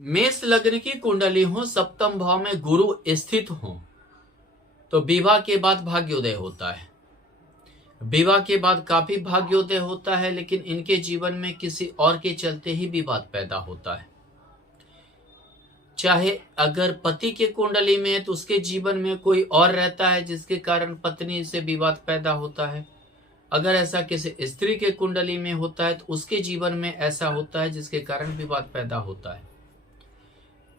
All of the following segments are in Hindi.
मेष लग्न की कुंडली हो, सप्तम भाव में गुरु स्थित हो तो विवाह के बाद भाग्योदय होता है। विवाह के बाद काफी भाग्योदय होता है, लेकिन इनके जीवन में किसी और के चलते ही विवाद पैदा होता है। चाहे अगर पति के कुंडली में है तो उसके जीवन में कोई और रहता है जिसके कारण पत्नी से विवाद पैदा होता है। अगर ऐसा किसी स्त्री के कुंडली में होता है तो उसके जीवन में ऐसा होता है जिसके कारण विवाद पैदा होता है।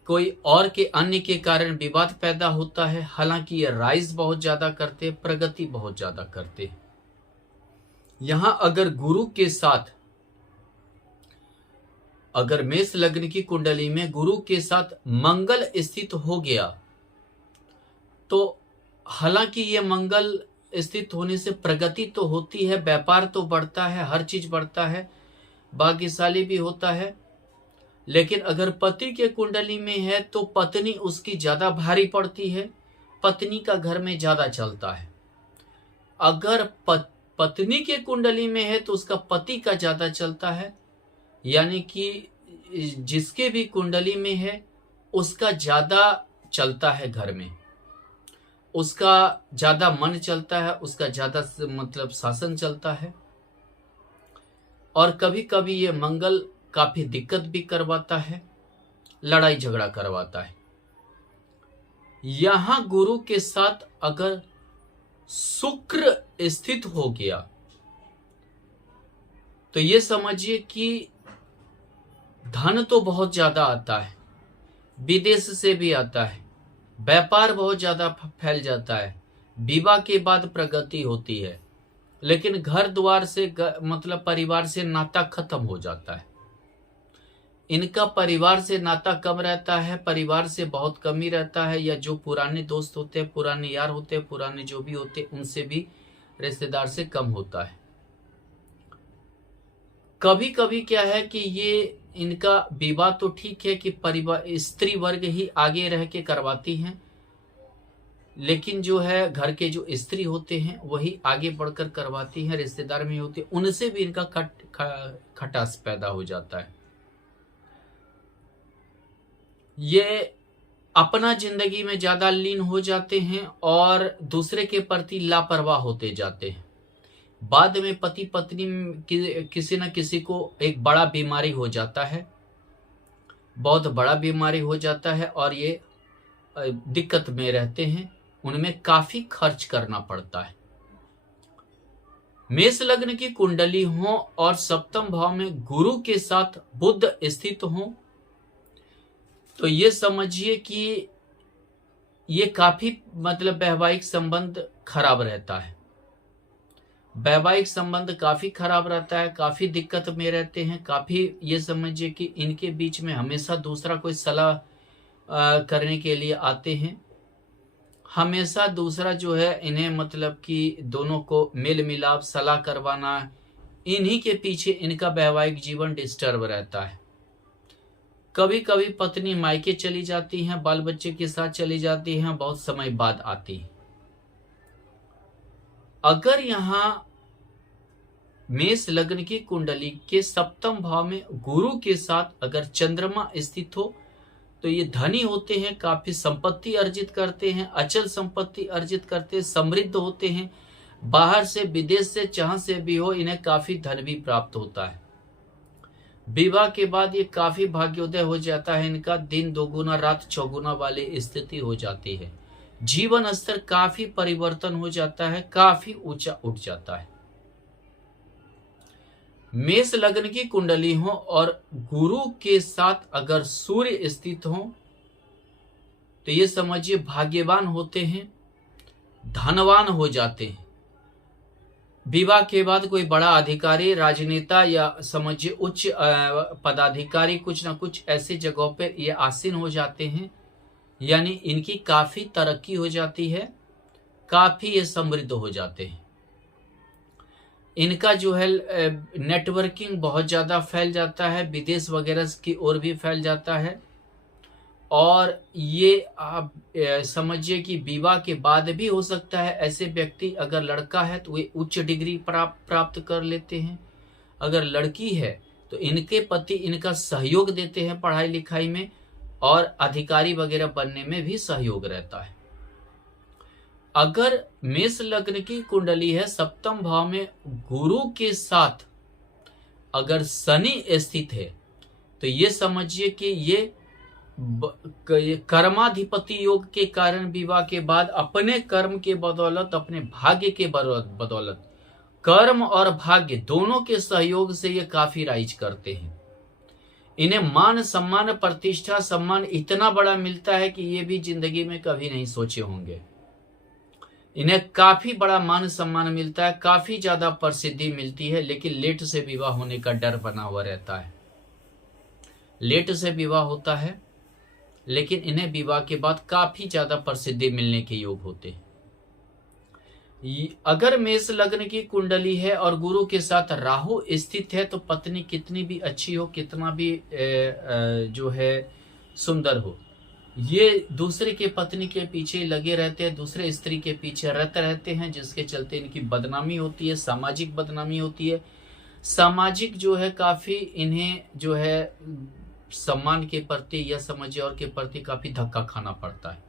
कोई और के अन्य के कारण विवाद पैदा होता है। हालांकि ये राइज बहुत ज्यादा करते, प्रगति बहुत ज्यादा करते। यहां अगर गुरु के साथ, अगर मेष लग्न की कुंडली में गुरु के साथ मंगल स्थित हो गया तो हालांकि ये मंगल स्थित होने से प्रगति तो होती है, व्यापार तो बढ़ता है, हर चीज बढ़ता है, भाग्यशाली भी होता है। लेकिन अगर पति के कुंडली में है तो पत्नी उसकी ज्यादा भारी पड़ती है, पत्नी का घर में ज्यादा चलता है। अगर पत्नी के कुंडली में है तो उसका पति का ज्यादा चलता है, यानी कि जिसके भी कुंडली में है उसका ज्यादा चलता है, घर में उसका ज्यादा मन चलता है, उसका ज्यादा मतलब शासन चलता है। और कभी कभी ये मंगल काफी दिक्कत भी करवाता है, लड़ाई झगड़ा करवाता है। यहां गुरु के साथ अगर शुक्र स्थित हो गया तो ये समझिए कि धन तो बहुत ज्यादा आता है, विदेश से भी आता है, व्यापार बहुत ज्यादा फैल जाता है, विवाह के बाद प्रगति होती है, लेकिन घर द्वार से मतलब परिवार से नाता खत्म हो जाता है। इनका परिवार से नाता कम रहता है, परिवार से बहुत कम ही रहता है, या जो पुराने दोस्त होते हैं, पुराने यार होते हैं, पुराने जो भी होते हैं, उनसे भी रिश्तेदार से कम होता है। कभी कभी क्या है कि ये इनका विवाह तो ठीक है कि परिवार स्त्री वर्ग ही आगे रह के करवाती हैं, लेकिन जो है घर के जो स्त्री होते हैं वही आगे बढ़कर करवाती हैं, रिश्तेदार में होते हैं, उनसे भी इनका खटास पैदा हो जाता है। ये अपना जिंदगी में ज्यादा लीन हो जाते हैं और दूसरे के प्रति लापरवाह होते जाते हैं। बाद में पति पत्नी किसी न किसी को एक बड़ा बीमारी हो जाता है, बहुत बड़ा बीमारी हो जाता है और ये दिक्कत में रहते हैं, उनमें काफी खर्च करना पड़ता है। मेष लग्न की कुंडली हो और सप्तम भाव में गुरु के साथ बुध स्थित हो तो ये समझिए कि ये काफी मतलब वैवाहिक संबंध खराब रहता है, वैवाहिक संबंध काफी खराब रहता है, काफी दिक्कत में रहते हैं। काफी ये समझिए कि इनके बीच में हमेशा दूसरा कोई सलाह करने के लिए आते हैं, हमेशा दूसरा जो है इन्हें मतलब कि दोनों को मेल मिलाप सलाह करवाना, इन्हीं के पीछे इनका वैवाहिक जीवन डिस्टर्ब रहता है। कभी कभी पत्नी मायके चली जाती हैं, बाल बच्चे के साथ चली जाती हैं, बहुत समय बाद आती है। अगर यहां मेष लग्न की कुंडली के सप्तम भाव में गुरु के साथ अगर चंद्रमा स्थित हो तो ये धनी होते हैं, काफी संपत्ति अर्जित करते हैं, अचल संपत्ति अर्जित करते हैं, समृद्ध होते हैं, बाहर से विदेश से जहां से भी हो इन्हें काफी धन भी प्राप्त होता है। विवाह के बाद ये काफी भाग्योदय हो जाता है, इनका दिन दोगुना रात चौगुना वाली स्थिति हो जाती है, जीवन स्तर काफी परिवर्तन हो जाता है, काफी ऊंचा उठ जाता है। मेष लग्न की कुंडली हो और गुरु के साथ अगर सूर्य स्थित हो तो ये समझिए भाग्यवान होते हैं, धनवान हो जाते हैं। विवाह के बाद कोई बड़ा अधिकारी, राजनेता या समझिए उच्च पदाधिकारी, कुछ ना कुछ ऐसी जगहों पर ये आसीन हो जाते हैं, यानी इनकी काफी तरक्की हो जाती है, काफी ये समृद्ध हो जाते हैं। इनका जो है नेटवर्किंग बहुत ज्यादा फैल जाता है, विदेश वगैरह की ओर भी फैल जाता है। और ये आप समझिए कि विवाह के बाद भी हो सकता है ऐसे व्यक्ति, अगर लड़का है तो वे उच्च डिग्री प्राप्त कर लेते हैं, अगर लड़की है तो इनके पति इनका सहयोग देते हैं पढ़ाई लिखाई में, और अधिकारी वगैरह बनने में भी सहयोग रहता है। अगर मेष लग्न की कुंडली है, सप्तम भाव में गुरु के साथ अगर शनि स्थित है, तो ये समझिए कि ये कर्माधिपति योग के कारण विवाह के बाद अपने कर्म के बदौलत, अपने भाग्य के बदौलत, कर्म और भाग्य दोनों के सहयोग से ये काफी राइज करते हैं। इन्हें मान सम्मान, प्रतिष्ठा, सम्मान इतना बड़ा मिलता है कि ये भी जिंदगी में कभी नहीं सोचे होंगे। इन्हें काफी बड़ा मान सम्मान मिलता है, काफी ज्यादा प्रसिद्धि मिलती है, लेकिन लेट से विवाह होने का डर बना हुआ रहता है। लेट से विवाह होता है, लेकिन इन्हें विवाह के बाद काफी ज्यादा प्रसिद्धि मिलने के योग होते हैं। अगर मेष लग्न की कुंडली है और गुरु के साथ राहु स्थित है, तो पत्नी कितनी भी अच्छी हो, कितना भी जो है सुंदर हो, ये दूसरे के पत्नी के पीछे लगे रहते हैं, दूसरे स्त्री के पीछे रहते हैं, जिसके चलते इनकी बदनामी होती है, सामाजिक बदनामी होती है। सामाजिक जो है काफी इन्हें जो है सम्मान के प्रति या समझिए और के प्रति काफी धक्का खाना पड़ता है।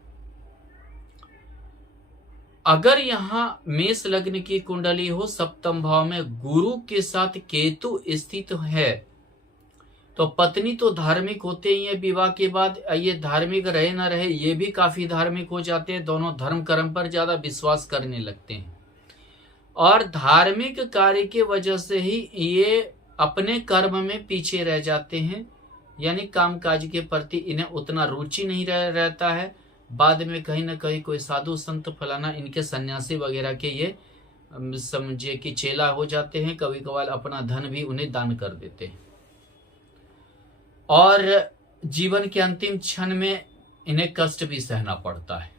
अगर यहाँ मेष लग्न की कुंडली हो, सप्तम भाव में गुरु के साथ केतु स्थित है, तो पत्नी तो धार्मिक होते ही है विवाह के बाद। ये धार्मिक रहे ना रहे, ये भी काफी धार्मिक हो जाते हैं। दोनों धर्म कर्म पर ज्यादा विश्वास करने लगते हैं और धार्मिक कार्य की वजह से ही ये अपने कर्म में पीछे रह जाते हैं, यानी कामकाज के प्रति इन्हें उतना रुचि नहीं रहता है। बाद में कहीं ना कहीं कोई साधु संत फलाना इनके सन्यासी वगैरह के ये समझिए कि चेला हो जाते हैं। कभी कभार अपना धन भी उन्हें दान कर देते हैं और जीवन के अंतिम क्षण में इन्हें कष्ट भी सहना पड़ता है।